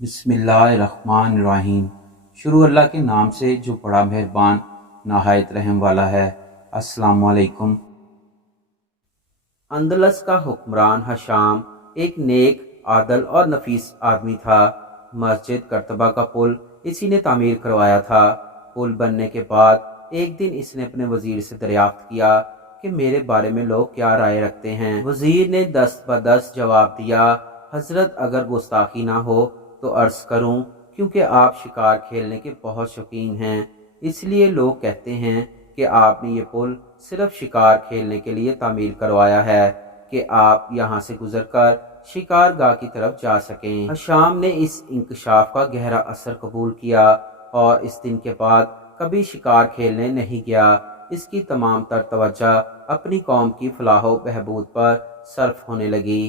बिस्मिल्लाहिर्रहमानिर्रहीम। शुरू अल्लाह के नाम से जो बड़ा मेहरबान नहायत रहम वाला है। अस्सलामु अलैकुम। अंदलस का हुक्मरान हशाम एक नेक, आदल और नफीस आदमी था। मस्जिद करतबा का पुल इसी ने तामीर करवाया था। पुल बनने के बाद एक दिन इसने अपने वजीर से दरियाफ्त किया कि मेरे बारे में लोग क्या राय रखते हैं। वजीर ने दस्त ब दस्त जवाब दिया, हजरत अगर गुस्ताखी ना हो तो अर्ज करूं, क्योंकि आप शिकार खेलने के बहुत शौकीन हैं, इसलिए लोग कहते हैं कि आपने ये पुल सिर्फ शिकार खेलने के लिए तामीर करवाया है कि आप यहाँ से गुजरकर शिकारगाह की तरफ जा सकें। हशाम ने इस इंकशाफ का गहरा असर कबूल किया और इस दिन के बाद कभी शिकार खेलने नहीं गया। इसकी तमाम तर तवज्जो अपनी कौम की फलाह बहबूद पर सर्फ होने लगी।